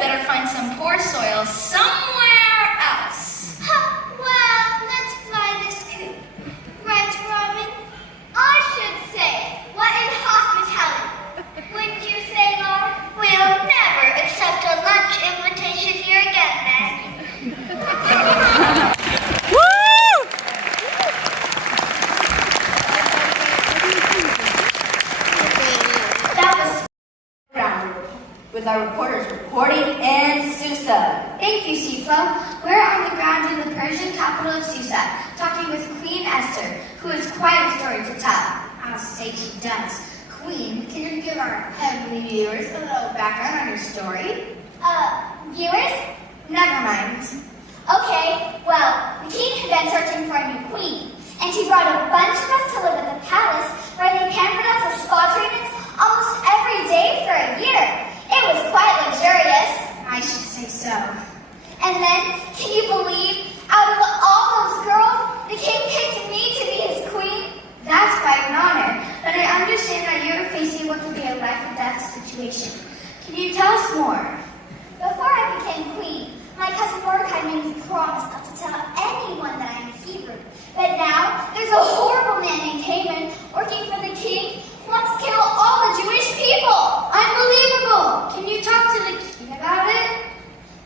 better find some poor soil somewhere else. Well, let's fly this coop. Right, Robin? I should say, what in hospitality? Wouldn't you say, Mom? We'll never accept a lunch invitation here again, then. That was ground with our reporters reporting in Susa. Thank you, Sifo. We're on the ground in the Persian capital of Susa, talking with Queen Esther, who has quite a story to tell. I'll say she does. Queen, can you give our heavenly viewers a little background on your story? Viewers? Never mind. Okay, well, the king had been searching for a new queen, and he brought a bunch of us to live at the palace where they pampered us with spa treatments almost every day for a year. It was quite luxurious. I should say so. And then, can you believe, out of all those girls, the king picked me to be his queen? That's quite an honor, but I understand that you're facing what could be a life and death situation. Can you tell us more? Before I became queen, my cousin Mordecai made me promise not to tell anyone that I'm a Hebrew. But now, there's a horrible man named Haman working for the king who wants to kill all the Jewish people. Unbelievable! Can you talk to the king about it?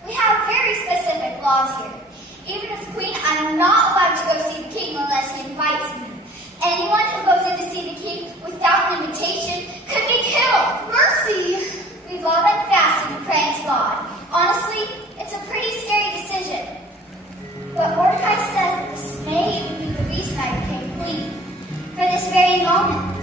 We have very specific laws here. Even as queen, I'm not allowed to go see the king unless he invites me. Anyone who goes in to see the king without an invitation could be killed. Mercy! We've all been fasting and praying to God. Honestly, it's a pretty scary decision. But Mordecai says that this may even be the reason I became queen. For this very moment,